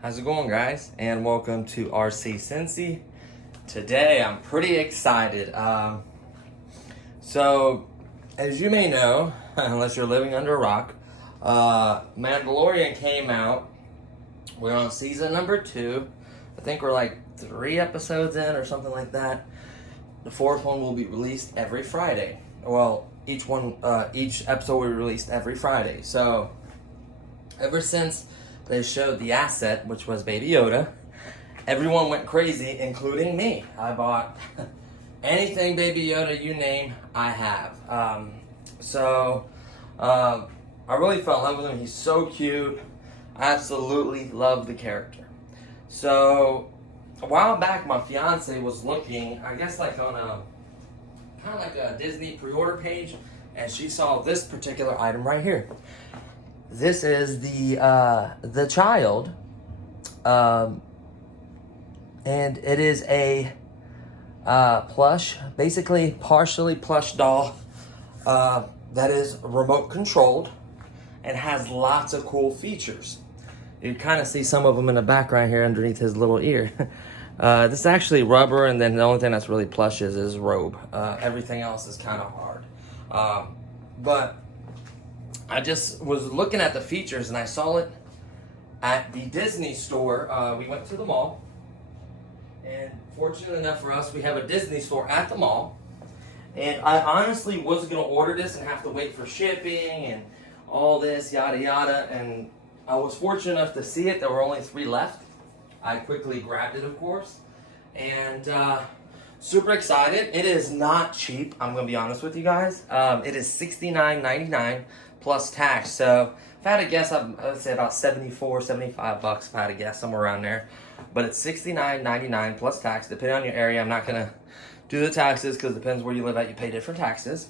How's it going, guys? And welcome to RC Cincy. Today I'm pretty excited. So as you may know, unless you're living under a rock, Mandalorian came out. We're on season number 2. I think we're like 3 episodes in or something like that. The 4th one will be released every Friday. Well, each episode will be released every Friday. So ever since they showed the asset, which was Baby Yoda, everyone went crazy, including me. I bought anything Baby Yoda you name, I have. I really fell in love with him. He's so cute. I absolutely love the character. So a while back, my fiance was looking, I guess like on a kind of like a Disney pre-order page, and she saw this particular item right here. This is the child, and it is a plush, basically partially plush doll that is remote controlled and has lots of cool features. You kind of see some of them in the back right here underneath his little ear. This is actually rubber, and then the only thing that's really plush is his robe. Everything else is kind of hard. But I just was looking at the features, and I saw it at the Disney store. We went to the mall, and fortunate enough for us, we have a Disney store at the mall. And I honestly wasn't going to order this and have to wait for shipping and all this, yada yada. And I was fortunate enough to see it. There were only 3 left. I quickly grabbed it, of course, and super excited. It is not cheap, I'm going to be honest with you guys. It is $69.99 plus tax. So if I had to guess, I'd say about $74, $75 if I had to guess, somewhere around there. But it's $69.99 plus tax, depending on your area. I'm not going to do the taxes because it depends where you live at. You pay different taxes.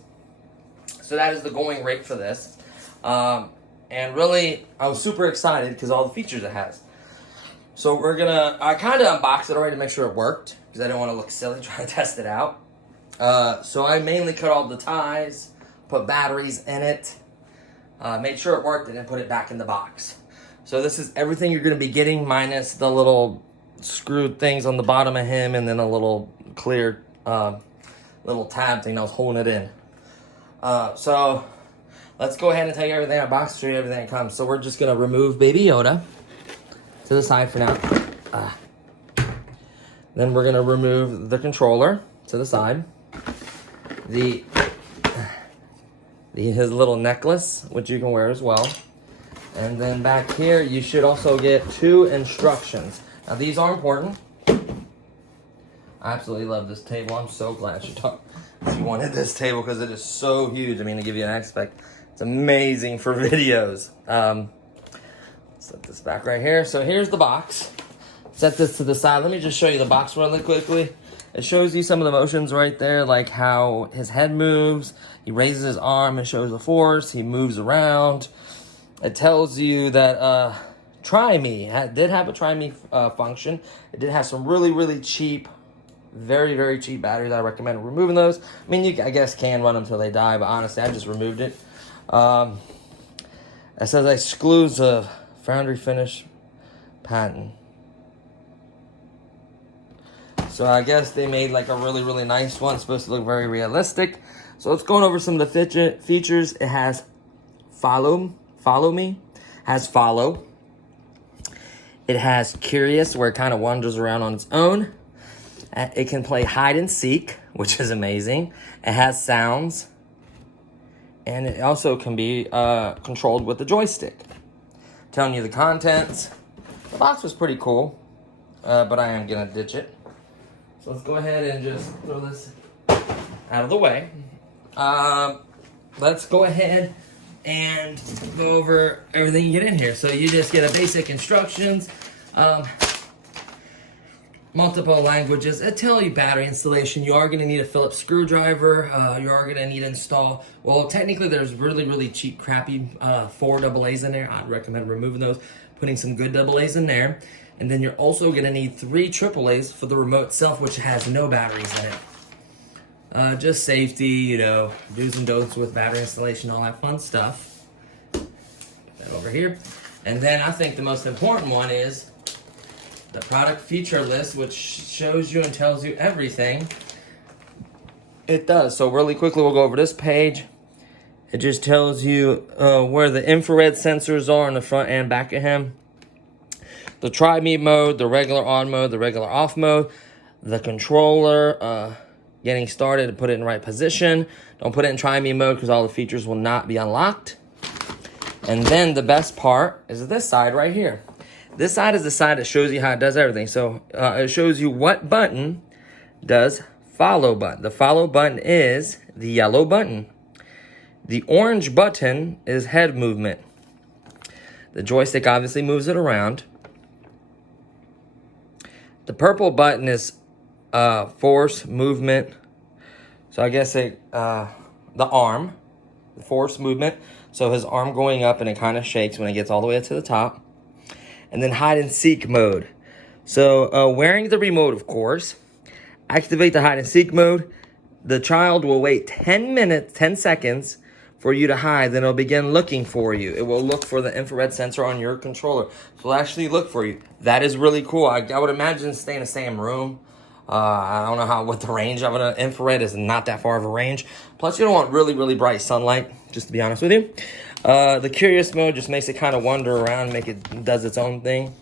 So that is the going rate for this. And really, I was super excited because all the features it has. So I kind of unboxed it already to make sure it worked, because I didn't want to look silly trying to test it out. So I mainly cut all the ties, put batteries in it, made sure it worked, and then put it back in the box. So this is everything you're going to be getting, minus the little screwed things on the bottom of him, and then a little clear little tab thing that was holding it in. So let's go ahead and take everything out of the box, show you everything that comes. So we're just going to remove Baby Yoda to the side for now. Then we're going to remove the controller to the side. His little necklace, which you can wear as well. And then back here, you should also get 2 instructions. Now, these are important. I absolutely love this table. I'm so glad you wanted this table, because it is so huge. I mean, to give you an aspect, it's amazing for videos. Set this back right here. So here's the box. Set this to the side. Let me just show you the box really quickly. It shows you some of the motions right there, like how his head moves. He raises his arm and shows the force. He moves around. It tells you that Try Me did have a Try Me function. It did have some really, really cheap, very, very cheap batteries. I recommend removing those. I mean, you, I guess, can run them until they die, but honestly, I just removed it. It says exclusive foundry finish patent. So I guess they made like a really, really nice one. It's supposed to look very realistic. So let's go over some of the features. It has follow me, has follow. It has curious, where it kind of wanders around on its own. It can play hide and seek, which is amazing. It has sounds. And it also can be controlled with the joystick. Telling you the contents. The box was pretty cool, but I am going to ditch it. So So let's go ahead and just throw this out of the way. Let's go ahead and go over everything you get in here. So you just get a basic instructions, multiple languages. It tells you battery installation. You are going to need a Phillips screwdriver. You are going to need to install, well, technically there's really cheap, crappy 4 AA's in there. I'd recommend removing those, putting some good AA's in there. And then you're also going to need 3 AA's for the remote itself, which has no batteries in it. Just safety, you know, do's and don'ts with battery installation, all that fun stuff. Put that over here. And then I think the most important one is the product feature list, which shows you and tells you everything it does. So really quickly, we'll go over this page. It just tells you where the infrared sensors are in the front and back of him. The try-me mode, the regular on mode, the regular off mode, the controller, getting started to put it in the right position. Don't put it in try-me mode because all the features will not be unlocked. And then the best part is this side right here. This side is the side that shows you how it does everything. So it shows you what button does follow button. The follow button is the yellow button. The orange button is head movement. The joystick obviously moves it around. The purple button is force movement. So I guess the arm, the force movement. So his arm going up and it kind of shakes when it gets all the way up to the top. And then hide and seek mode. So wearing the remote, of course, activate the hide and seek mode. The child will wait 10 seconds for you to hide, then it'll begin looking for you. It will look for the infrared sensor on your controller. So it'll actually look for you. That is really cool. I would imagine stay in the same room. I don't know what the range of it. Infrared is not that far of a range. Plus, you don't want really bright sunlight, just to be honest with you. The curious mode just makes it kind of wander around, does its own thing.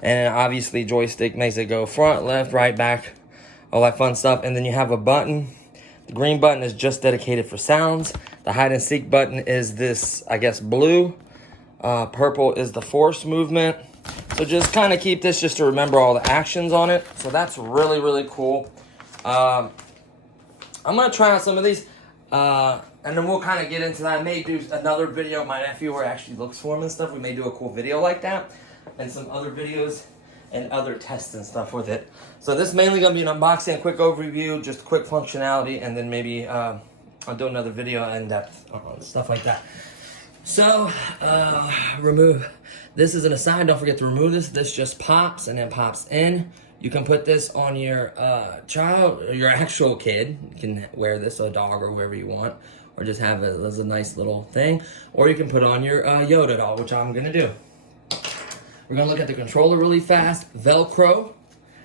And obviously, joystick makes it go front, left, right, back, all that fun stuff. And then you have a button. The green button is just dedicated for sounds. The hide and seek button is this, I guess, blue. Purple is the force movement. So just kind of keep this just to remember all the actions on it. So that's really cool. I'm going to try out some of these. And then we'll kind of get into that. I may do another video of my nephew where he actually looks for them and stuff. We may do a cool video like that. And some other videos and other tests and stuff with it. So this is mainly going to be an unboxing, a quick overview, just quick functionality, and then maybe I'll do another video in depth on stuff like that. So, remove. This is an aside. Don't forget to remove this. This just pops and then pops in. You can put this on your child, or your actual kid. You can wear this, a dog or whoever you want, or just have it as a nice little thing. Or you can put on your Yoda doll, which I'm going to do. We're going to look at the controller really fast. Velcro.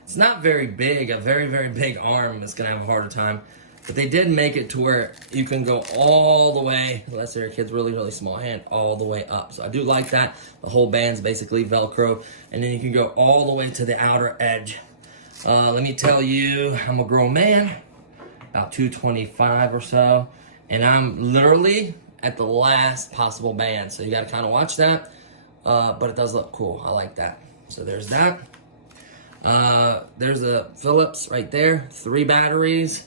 It's not very big. A very big arm is going to have a harder time. But they did make it to where you can go all the way, unless your kid's really small hand, all the way up. So I do like that. The whole band's basically Velcro. And then you can go all the way to the outer edge. Let me tell you, I'm a grown man, about 225 or so. And I'm literally at the last possible band. So you got to kind of watch that. But it does look cool. I like that. So there's that. There's a Phillips right there. 3 batteries.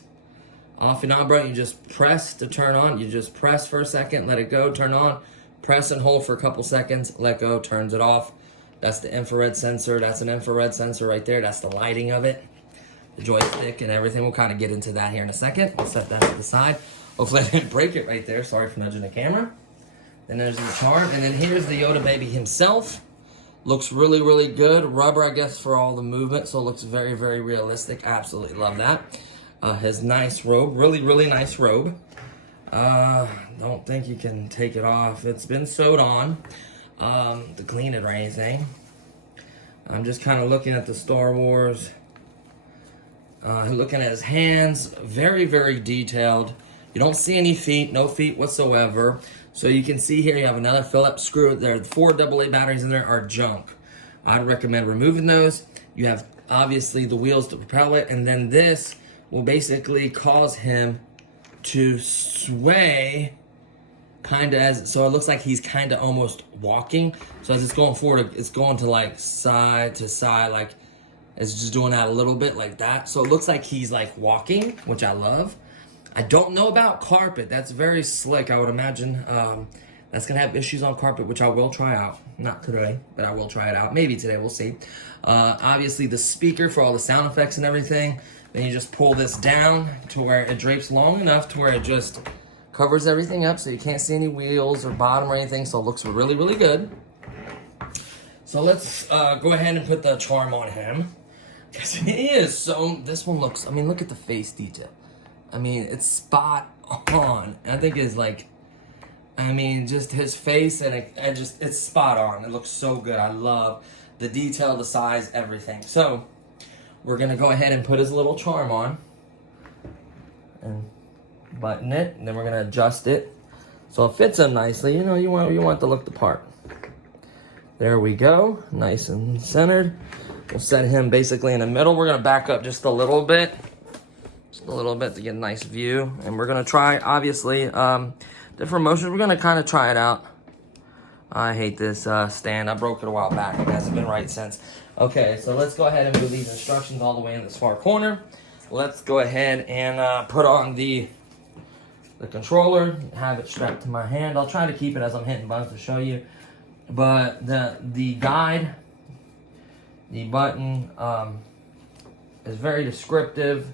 Off and on, bro. You just press to turn on. You just press for a second, let it go, turn on. Press and hold for a couple seconds, let go, turns it off. That's the infrared sensor. That's an infrared sensor right there. That's the lighting of it. The joystick and everything. We'll kind of get into that here in a second. We'll set that to the side. Hopefully I didn't break it right there. Sorry for nudging the camera. Then there's the charm. And then here's the Yoda baby himself. Looks really good. Rubber, I guess, for all the movement. So it looks very realistic. Absolutely love that. His nice robe. Really nice robe. Don't think you can take it off. It's been sewed on to clean it or anything. I'm just kind of looking at the Star Wars. Looking at his hands. Very detailed. You don't see any feet. No feet whatsoever. So you can see here you have another Phillips screw. There are 4 AA batteries in there are junk. I'd recommend removing those. You have obviously the wheels to propel it, and then this will basically cause him to sway kind of so it looks like he's kind of almost walking. So as it's going forward, it's going to like side to side, like is just doing that a little bit like that. So it looks like he's like walking, which I love. I don't know about carpet. That's very slick. I would imagine that's gonna have issues on carpet, which I will try out. Not today, but I will try it out. Maybe today, we'll see. Obviously the speaker for all the sound effects and everything. Then you just pull this down to where it drapes long enough to where it just covers everything up so you can't see any wheels or bottom or anything. So it looks really, really good. So let's go ahead and put the charm on him. Because he is so, this one looks, I mean, look at the face detail. I mean, it's spot on. I think it's like, I mean, just his face and it's spot on. It looks so good. I love the detail, the size, everything. So we're gonna go ahead and put his little charm on and button it, and then we're gonna adjust it so it fits him nicely. You know, you want to look the part. There we go, nice and centered. We'll set him basically in the middle. We're gonna back up just a little bit to get a nice view, and we're gonna try obviously different motions. We're gonna kind of try it out. I hate this stand. I broke it a while back. It hasn't been right since. Okay, so let's go ahead and move these instructions all the way in this far corner. Let's go ahead and put on the controller, have it strapped to my hand. I'll try to keep it as I'm hitting buttons to show you. But the guide, the button is very descriptive.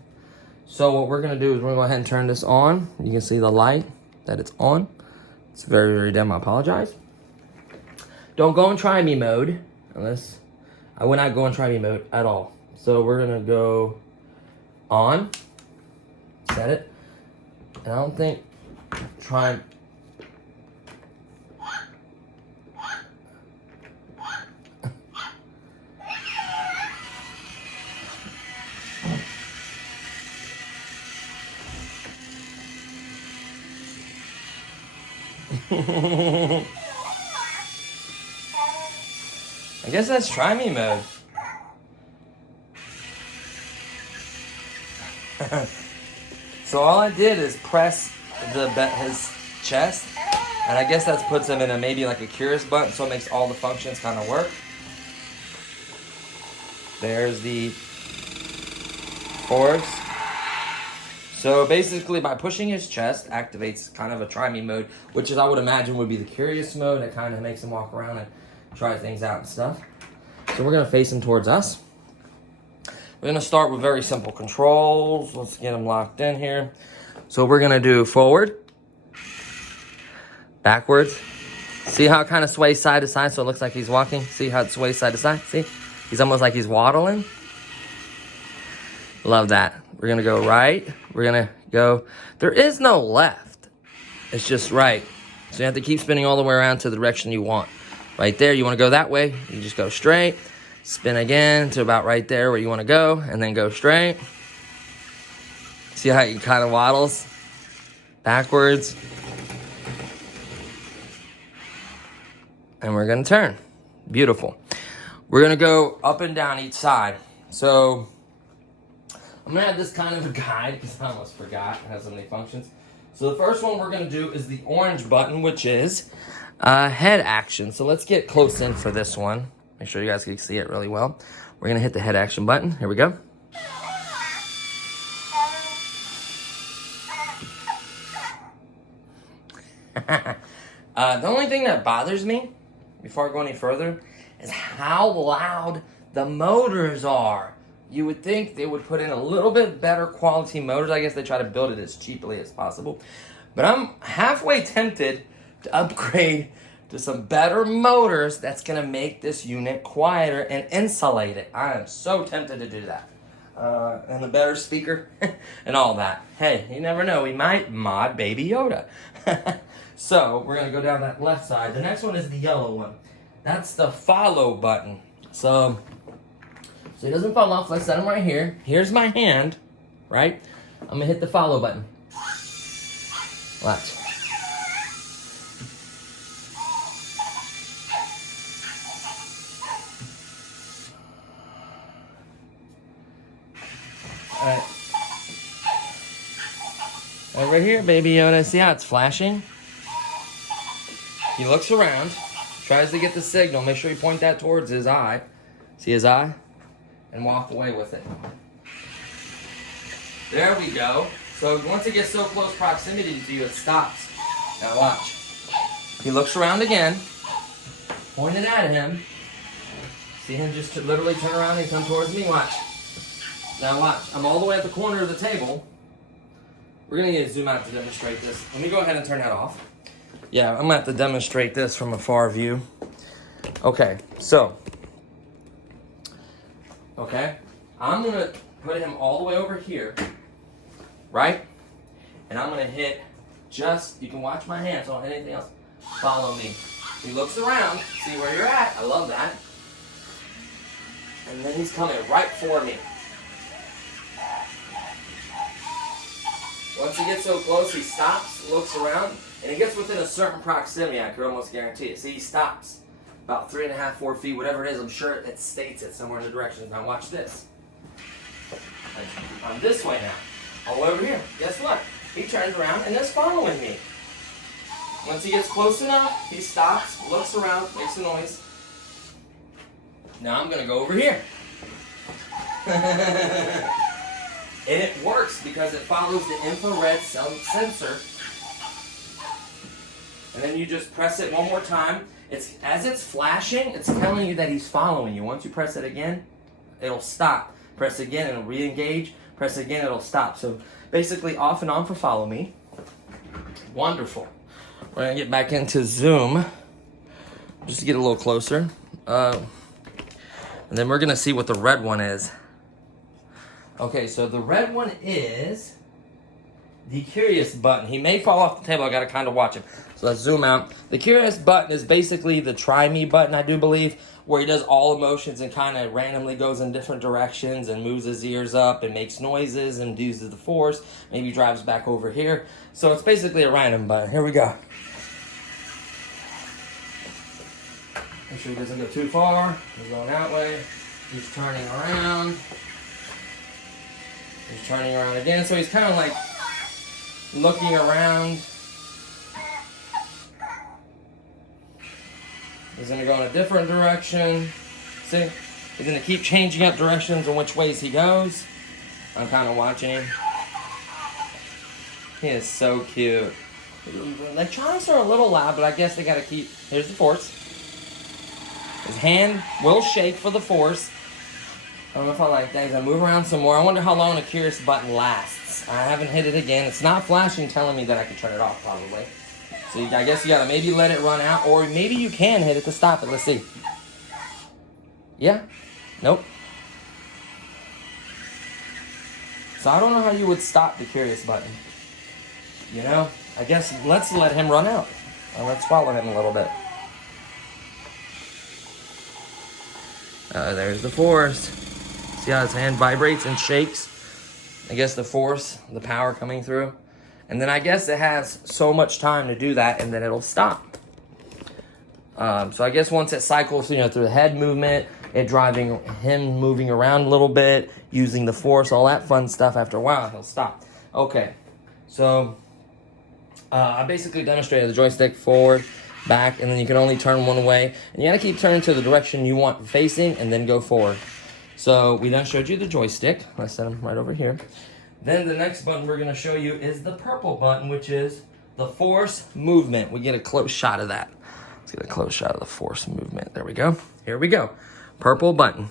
So what we're gonna do is we're gonna go ahead and turn this on. You can see the light that it's on. It's very, very dim, I apologize. Don't go in try me mode, unless, I would not go in try me mode at all. So we're gonna go on, set it, and I don't think, try, I guess that's try me mode. So all I did is press his chest, and I guess that puts him in a maybe like a curious button, so it makes all the functions kind of work. There's the force. So basically by pushing his chest activates kind of a try me mode, which is I would imagine would be the curious mode. That kind of makes him walk around and try things out and stuff. So we're gonna face him towards us. We're gonna start with very simple controls. Let's get him locked in here. So we're gonna do forward, backwards. See how it kind of sways side to side so it looks like he's walking? See how it sways side to side? See? He's almost like he's waddling. Love that. We're gonna go right. We're gonna go, there is no left. It's just right. So you have to keep spinning all the way around to the direction you want. Right there, you wanna go that way, you just go straight. Spin again to about right there where you wanna go, and then go straight. See how he kind of waddles? Backwards. And we're gonna turn. Beautiful. We're gonna go up and down each side. So, I'm gonna have this kind of a guide, because I almost forgot, it has so many functions. So the first one we're gonna do is the orange button, which is head action. So let's get close in for this one. Make sure you guys can see it really well. We're gonna hit the head action button. Here we go. The only thing that bothers me, before I go any further, is how loud the motors are. You would think they would put in a little bit better quality motors. I guess they try to build it as cheaply as possible. But I'm halfway tempted to upgrade to some better motors that's going to make this unit quieter and insulate it. I am so tempted to do that. And a better speaker and all that. Hey, you never know. We might mod Baby Yoda. So we're going to go down that left side. The next one is the yellow one. That's the follow button. So he doesn't fall off. Let's set him right here. Here's my hand, right? I'm going to hit the follow button. Watch. Alright. Over here, Baby Yoda. See how it's flashing? He looks around, tries to get the signal. Make sure you point that towards his eye. See his eye? and walk away with it. There we go. So once it gets so close proximity to you, it stops. Now watch. He looks around again, pointed at him. See him just literally turn around and come towards me? Watch. Now watch. I'm all the way at the corner of the table. We're going to need to zoom out to demonstrate this. Let me go ahead and turn that off. Yeah, I'm going to have to demonstrate this from a far view. Okay, so. Okay. I'm going to put him all the way over here. Right? And I'm going to hit just, you can watch my hands, don't hit anything else. Follow me. He looks around, see where you're at. I love that. And then he's coming right for me. Once he gets so close, he stops, looks around, and he gets within a certain proximity, I could almost guarantee it. See, he stops. About 3.5, 4 feet, whatever it is. I'm sure it states it somewhere in the directions. Now watch this. I'm this way now. All the way over here. Guess what? He turns around and is following me. Once he gets close enough, he stops, looks around, makes a noise. Now I'm going to go over here. And it works because it follows the infrared sensor. And then you just press it one more time. As it's flashing, it's telling you that he's following you. Once you press it again, it'll stop. Press again, it'll re-engage. Press again, it'll stop. So basically off and on for follow me. Wonderful. We're going to get back into zoom. Just to get a little closer. And then we're going to see what the red one is. Okay, so the red one is the curious button. He may fall off the table. I got to kind of watch him. So let's zoom out. The curious button is basically the try me button, I do believe, where he does all emotions and kind of randomly goes in different directions and moves his ears up and makes noises and uses the force. Maybe drives back over here. So it's basically a random button. Here we go. Make sure he doesn't go too far. He's going that way. He's turning around. He's turning around again. So he's kind of like looking around. He's going to go in a different direction. See? He's going to keep changing up directions and which ways he goes. I'm kind of watching him. He is so cute. The electronics are a little loud, but I guess they got to keep... Here's the force. His hand will shake for the force. I don't know if I like that. He's going to move around some more. I wonder how long the curious button lasts. I haven't hit it again. It's not flashing, telling me that I can turn it off, probably. So I guess you got to maybe let it run out, or maybe you can hit it to stop it. Let's see. Yeah? Nope. So I don't know how you would stop the curious button. You know? I guess let's let him run out. Let's follow him a little bit. There's the force. See how his hand vibrates and shakes? I guess the force, the power coming through. And then I guess it has so much time to do that, and then it'll stop. So I guess once it cycles, through the head movement, it driving him moving around a little bit, using the force, all that fun stuff, after a while, he'll stop. Okay, so I basically demonstrated the joystick forward, back, and then you can only turn one way. And you gotta keep turning to the direction you want facing, and then go forward. So we done showed you the joystick. Let's set him right over here. Then the next button we're going to show you is the purple button, which is the force movement. We get a close shot of that. Let's get a close shot of the force movement. There we go. Here we go. Purple button.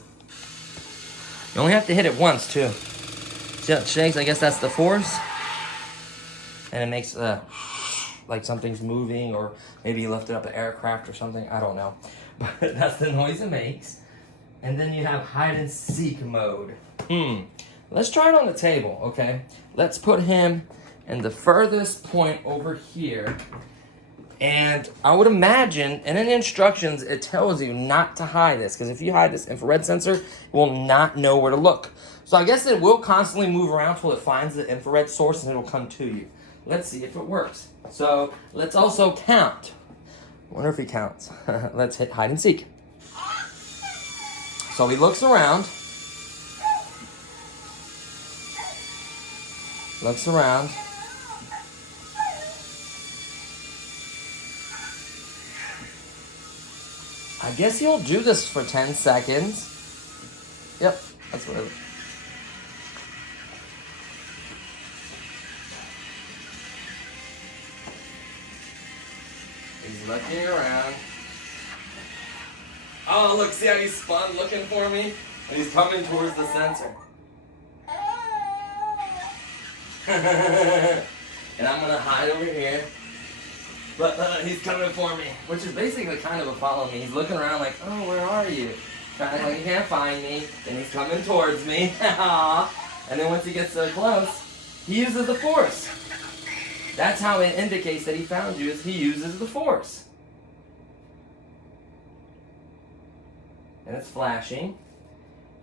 You only have to hit it once, too. See how it shakes? I guess that's the force. And it makes like something's moving, or maybe you lifted up an aircraft or something. I don't know. But that's the noise it makes. And then you have hide and seek mode. Let's try it on the table, okay? Let's put him in the furthest point over here. And I would imagine, and in the instructions, it tells you not to hide this. Because if you hide this infrared sensor, it will not know where to look. So I guess it will constantly move around until it finds the infrared source and it'll come to you. Let's see if it works. So let's also count. I wonder if he counts. Let's hit hide and seek. So he looks around. Looks around. I guess he'll do this for 10 seconds. Yep. That's what it is. He's looking around. Oh, look, see how he spun looking for me? And he's coming towards the sensor. And I'm gonna hide over here. But he's coming for me, which is basically kind of a follow me. He's looking around like, oh, where are you? Trying like he can't find me. Then he's coming towards me. And then once he gets so close, he uses the force. That's how it indicates that he found you, is he uses the force. And it's flashing.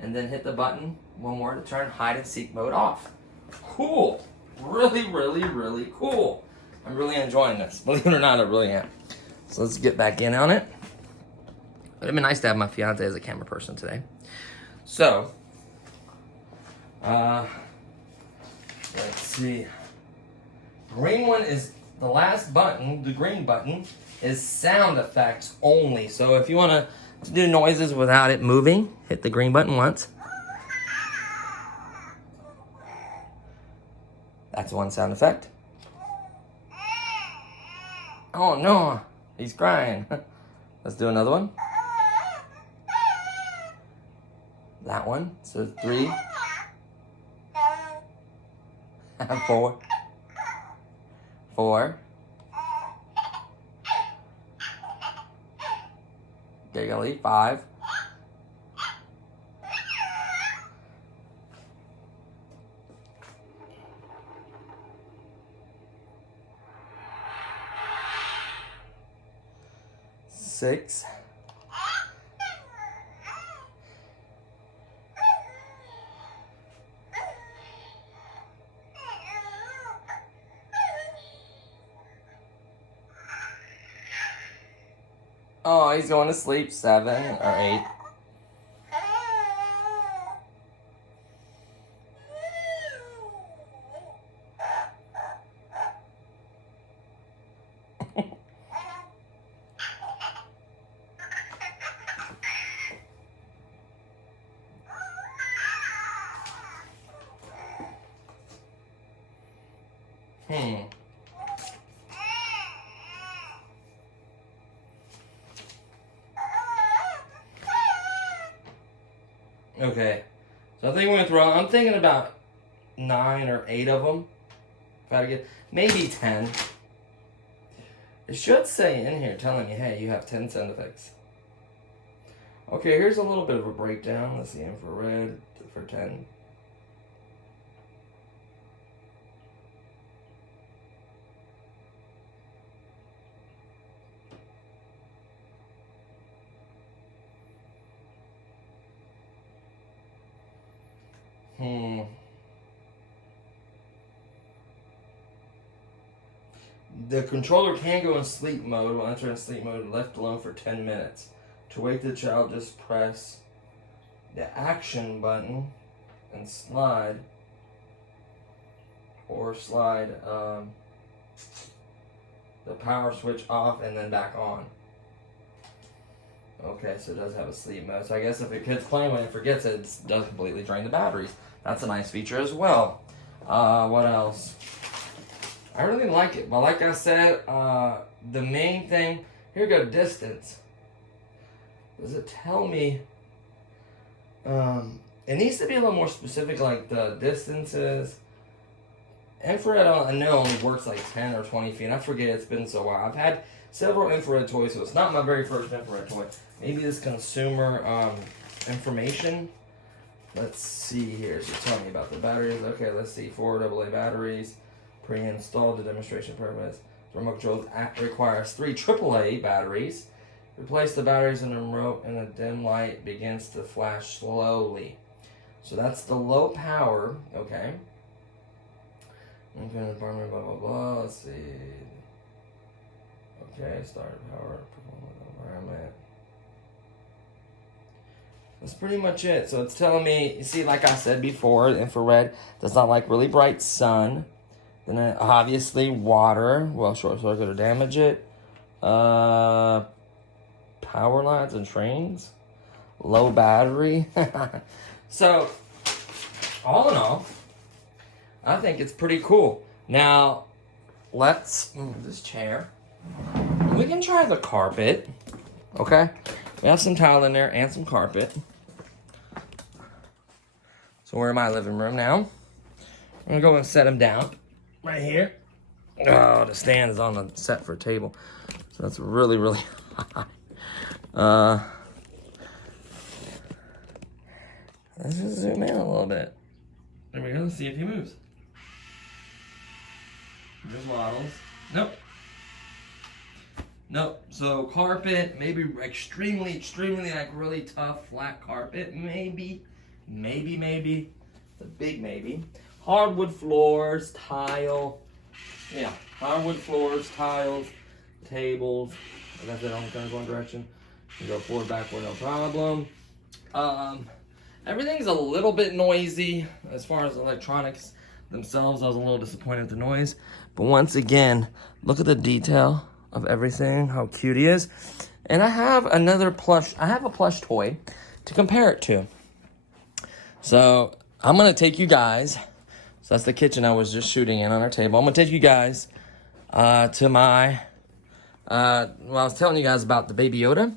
And then hit the button one more to turn hide and seek mode off. Cool. Really, really, really cool. I'm really enjoying this. Believe it or not, I really am. So let's get back in on it. It'd be nice to have my fiance as a camera person today. So, let's see. Green one is the last button. The green button is sound effects only. So if you want to do noises without it moving, hit the green button once. That's one sound effect. Oh no, he's crying. Let's do another one. That one. So 3, 4, 4. Giggly, 5. 6. Oh, he's going to sleep. 7 or 8. Okay, so I think we're gonna throw. I'm thinking about 9 or 8 of them. If I get maybe 10. It should say in here telling me, hey, you have 10 sound effects. Okay, here's a little bit of a breakdown. Let's see, infrared for 10. The controller can go in sleep mode. Will enter in sleep mode left alone for 10 minutes. To wake the child, just press the action button and slide, or slide the power switch off and then back on. Okay, so it does have a sleep mode. So I guess if a kid's playing when it forgets it, it does completely drain the batteries. That's a nice feature as well. What else? I really like it, but like I said, the main thing, here we go, distance. Does it tell me, it needs to be a little more specific, like the distances. Infrared, I know, only works like 10 or 20 feet. I forget, it's been so while. I've had several infrared toys, so it's not my very first infrared toy. Maybe this consumer information. Let's see here. So tell me about the batteries. Okay, let's see. 4 AA batteries pre-installed to demonstration purpose. The remote control requires 3 AAA batteries. Replace the batteries in the remote and the dim light begins to flash slowly. So that's the low power. Okay. Blah, blah, blah. Let's see. Okay, start power, environment. That's pretty much it. So it's telling me, you see, like I said before, infrared does not like really bright sun. Then obviously water, well, short circuit or damage it. Power lines and trains. Low battery. So, all in all, I think it's pretty cool. Now, let's move this chair. We can try the carpet, okay? We have some tile in there and some carpet. So we're in my living room now. I'm gonna go and set them down right here. Oh, the stand is on the set for a table. So that's really, really high. Let's just zoom in a little bit. There we go, let's see if he moves. There's waddles. Nope. Nope. So carpet, maybe extremely like really tough flat carpet. Maybe. It's a big maybe. Hardwood floors, tile. Yeah, hardwood floors, tiles, tables. Like I said, I'm kind of going direction. You go forward, backward, no problem. Everything's a little bit noisy as far as electronics themselves. I was a little disappointed with the noise. But once again, look at the detail of everything, how cute he is. And I have a plush toy to compare it to. So I'm gonna take you guys, so that's the kitchen I was just shooting in on our table. I'm gonna take you guys to my, I was telling you guys about the Baby Yoda,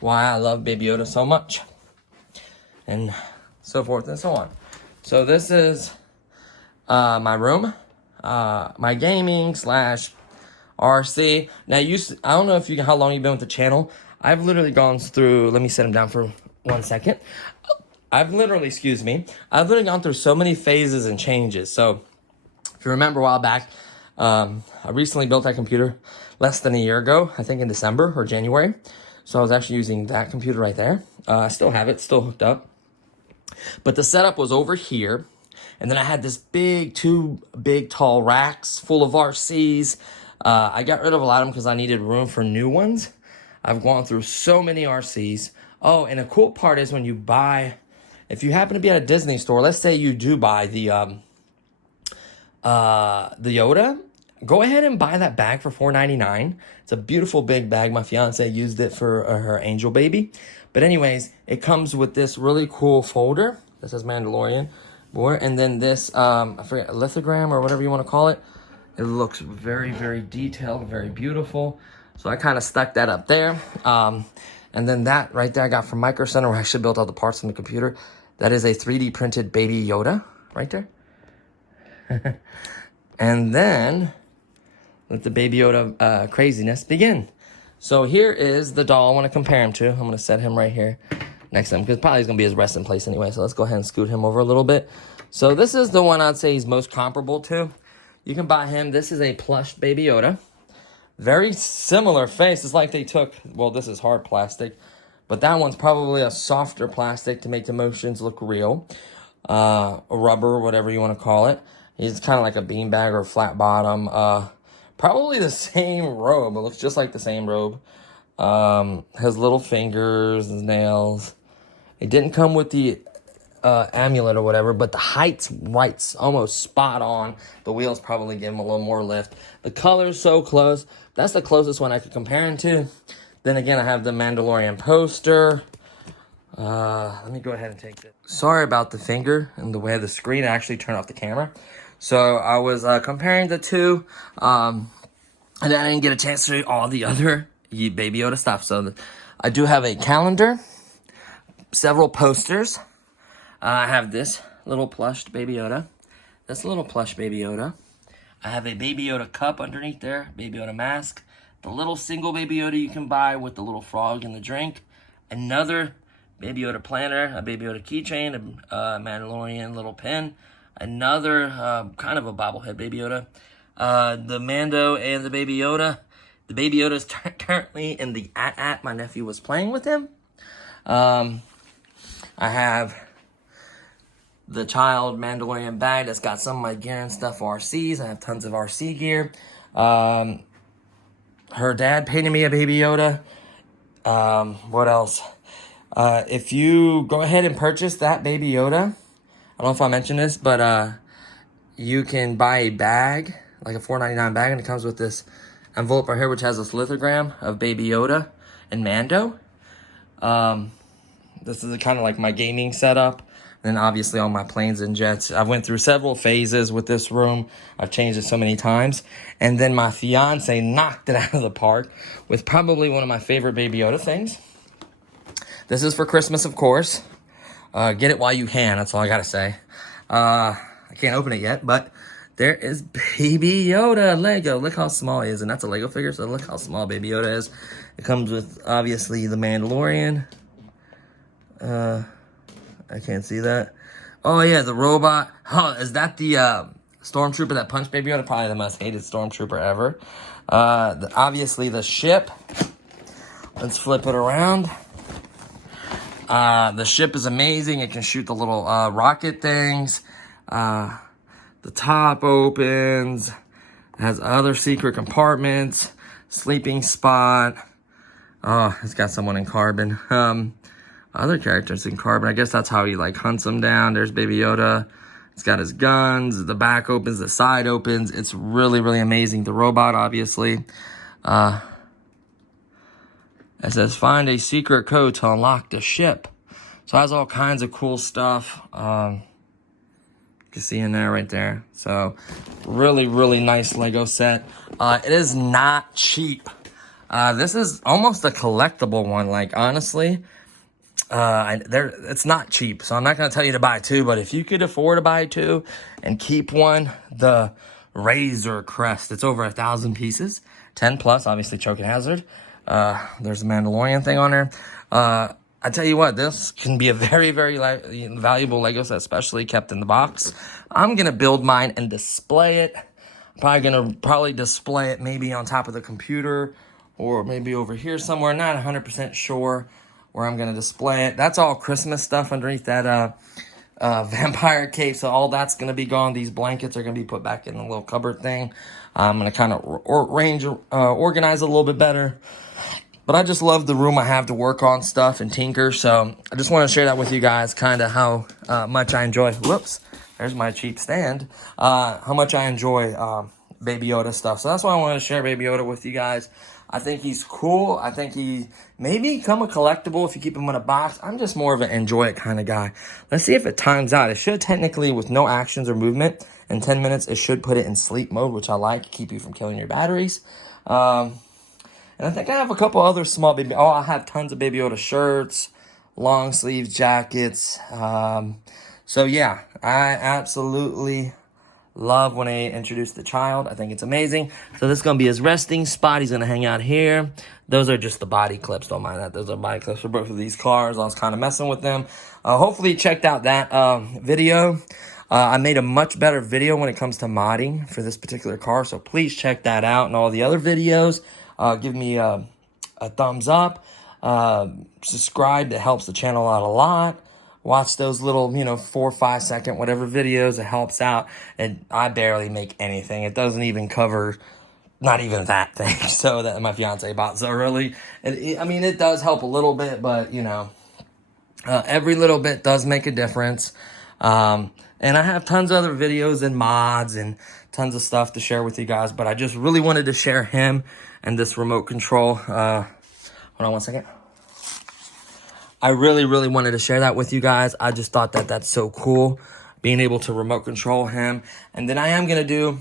why I love Baby Yoda so much, and so forth and so on. So this is my room, my gaming / RC. Now I don't know if how long you've been with the channel. I've literally gone through, let me set him down for 1 second. I've literally gone through so many phases and changes. So if you remember a while back, I recently built that computer less than a year ago, I think in December or January. So I was actually using that computer right there. I still have it, still hooked up. But the setup was over here. And then I had this two big tall racks full of RCs. I got rid of a lot of them because I needed room for new ones. I've gone through so many RCs. Oh, and a cool part is when you buy, if you happen to be at a Disney store, let's say you do buy the Yoda, go ahead and buy that bag for $4.99. It's a beautiful big bag. My fiance used it for her angel baby. But anyways, it comes with this really cool folder that says Mandalorian. And then this, I forget, a lithogram or whatever you want to call it. It looks very, very detailed, very beautiful. So I kind of stuck that up there. And then that right there I got from Micro Center, where I actually built all the parts on the computer. That is a 3D printed Baby Yoda right there. And then let the Baby Yoda craziness begin. So here is the doll I want to compare him to. I'm going to set him right here next to him, because probably he's going to be his resting place anyway. So let's go ahead and scoot him over a little bit. So this is the one I'd say he's most comparable to. You can buy him. This is a plush Baby Yoda. Very similar face. It's like they took, well, this is hard plastic, but that one's probably a softer plastic to make the motions look real. A rubber, whatever you want to call it. He's kind of like a beanbag or flat bottom. Probably the same robe. It looks just like the same robe. Has little fingers, his nails. It didn't come with the amulet or whatever, but the height's right, almost spot on. The wheels probably give him a little more lift. The color's so close. That's the closest one I could compare him to. Then again, I have the Mandalorian poster. Let me go ahead and take this. Sorry about the finger and the way of the screen. I actually turned off the camera. So I was comparing the two, and I didn't get a chance to show you all the other Baby Yoda stuff. So I do have a calendar, several posters. I have this little plush Baby Yoda. This little plush Baby Yoda. I have a Baby Yoda cup underneath there. Baby Yoda mask. The little single Baby Yoda you can buy with the little frog and the drink. Another Baby Yoda planner. A Baby Yoda keychain. A Mandalorian little pin. Another kind of a bobblehead Baby Yoda. The Mando and the Baby Yoda. The Baby Yoda is currently in the AT-AT. My nephew was playing with him. I have the child Mandalorian bag that's got some of my gear and stuff for RCs. I have tons of RC gear. Her dad painted me a Baby Yoda. What else? If you go ahead and purchase that Baby Yoda, I don't know if I mentioned this, but you can buy a bag, like a $4.99 bag, and it comes with this envelope right here, which has this lithogram of Baby Yoda and Mando. This is kind of like my gaming setup. And then obviously all my planes and jets. I went through several phases with this room. I've changed it so many times. And then my fiance knocked it out of the park with probably one of my favorite Baby Yoda things. This is for Christmas, of course. Get it while you can, that's all I gotta say. I can't open it yet, but there is Baby Yoda Lego. Look how small he is, and that's a Lego figure, so look how small Baby Yoda is. It comes with, obviously, the Mandalorian. I can't see that. Oh, yeah, the robot. Oh, is that the Stormtrooper that punched Baby Yoda? Probably the most hated Stormtrooper ever. Obviously, the ship. Let's flip it around. The ship is amazing. It can shoot the little rocket things. The top opens. It has other secret compartments. Sleeping spot. Oh, it's got someone in carbon. Other characters in carbon. I guess that's how he like hunts them down. There's Baby Yoda. It's got his guns. The back opens. The side opens. It's really, really amazing. The robot, obviously. It says, find a secret code to unlock the ship. So it has all kinds of cool stuff. You can see in there right there. So really, really nice Lego set. It is not cheap. This is almost a collectible one. Like, honestly, it's not cheap. So I'm not going to tell you to buy two. But if you could afford to buy two and keep one, the Razor Crest. It's over 1,000 pieces. 10 plus, obviously, choke and hazard. There's a Mandalorian thing on there. I tell you what, this can be a very, very valuable Lego set, especially kept in the box. I'm going to build mine and display it. I'm probably going to display it maybe on top of the computer or maybe over here somewhere. Not 100% sure where I'm going to display it. That's all Christmas stuff underneath that vampire cape. So all that's going to be gone. These blankets are going to be put back in the little cupboard thing. I'm going to kind of organize it a little bit better. But I just love the room I have to work on stuff and tinker. So I just want to share that with you guys, kind of how much I enjoy. Whoops, there's my cheap stand. How much I enjoy Baby Yoda stuff. So that's why I wanted to share Baby Yoda with you guys. I think he's cool. I think he maybe become a collectible if you keep him in a box. I'm just more of an enjoy it kind of guy. Let's see if it times out. It should technically, with no actions or movement, in 10 minutes, it should put it in sleep mode, which I like. Keep you from killing your batteries. And I think I have a couple other small baby. Oh, I have tons of Baby Yoda shirts, long sleeves jackets. So yeah, I absolutely love when they introduce the child. I think it's amazing. So this is going to be his resting spot. He's going to hang out here. Those are just the body clips. Don't mind that. Those are body clips for both of these cars. I was kind of messing with them. Hopefully you checked out that video. I made a much better video when it comes to modding for this particular car. So please check that out and all the other videos. Give me a thumbs up. Subscribe. It helps the channel out a lot. Watch those little, 4 or 5 second, whatever videos. It helps out. And I barely make anything. It doesn't even cover, not even that thing. So that my fiance bought. So really, it does help a little bit, but every little bit does make a difference. And I have tons of other videos and mods and tons of stuff to share with you guys. But I just really wanted to share him and this remote control. Hold on one second. I really, really wanted to share that with you guys. I just thought that that's so cool, being able to remote control him. And then I am going to do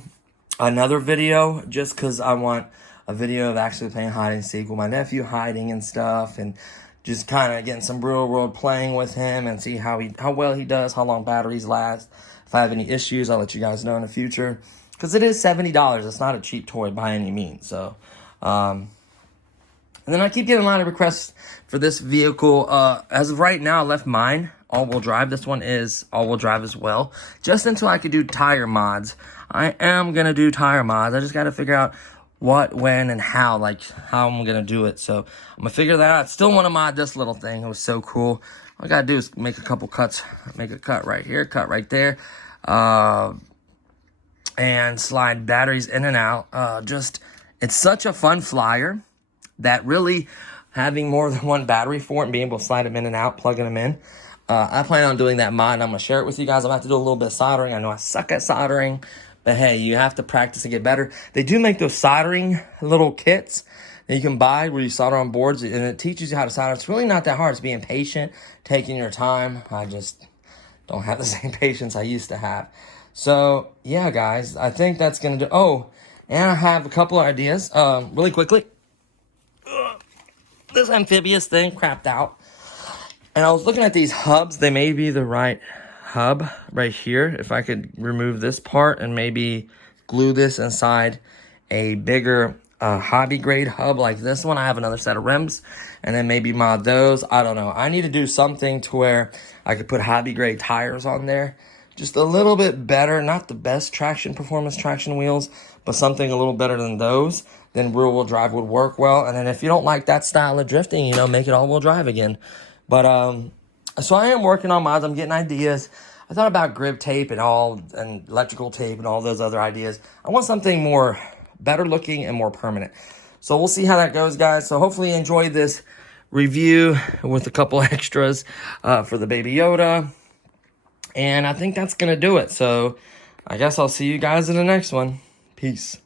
another video just because I want a video of actually playing hide and seek with my nephew, hiding and stuff, and just kind of getting some real world playing with him and see how well he does, how long batteries last. If I have any issues, I'll let you guys know in the future. Because it is $70. It's not a cheap toy by any means. So, and then I keep getting a lot of requests for this vehicle. As of right now, I left mine all-wheel drive. This one is all-wheel drive as well. Just until I could do tire mods. I am going to do tire mods. I just got to figure out what, when, and how I'm going to do it. So I'm going to figure that out. I still want to mod this little thing. It was so cool. All I got to do is make a couple cuts. Make a cut right here, cut right there. And slide batteries in and out. It's such a fun flyer that really having more than one battery for it and being able to slide them in and out, plugging them in. I plan on doing that mod, and I'm going to share it with you guys. I'm going to have to do a little bit of soldering. I know I suck at soldering, but hey, you have to practice and get better. They do make those soldering little kits that you can buy where you solder on boards, and it teaches you how to solder. It's really not that hard. It's being patient, taking your time. I just don't have the same patience I used to have. So yeah, guys, I think that's gonna do. Oh, and I have a couple of ideas. Really quickly. This amphibious thing crapped out. And I was looking at these hubs. They may be the right hub right here. If I could remove this part and maybe glue this inside a bigger hobby grade hub like this one. I have another set of rims and then maybe mod those. I don't know. I need to do something to where I could put hobby grade tires on there. Just a little bit better, not the best performance traction wheels, but something a little better than those. Then rear wheel drive would work well. And then if you don't like that style of drifting, you know, make it all wheel drive again. But so I am working on mods. I'm getting ideas. I thought about grip tape and electrical tape and all those other ideas. I want something more better looking and more permanent. So we'll see how that goes, guys. So hopefully you enjoyed this review with a couple extras for the Baby Yoda. And I think that's going to do it. So I guess I'll see you guys in the next one. Peace.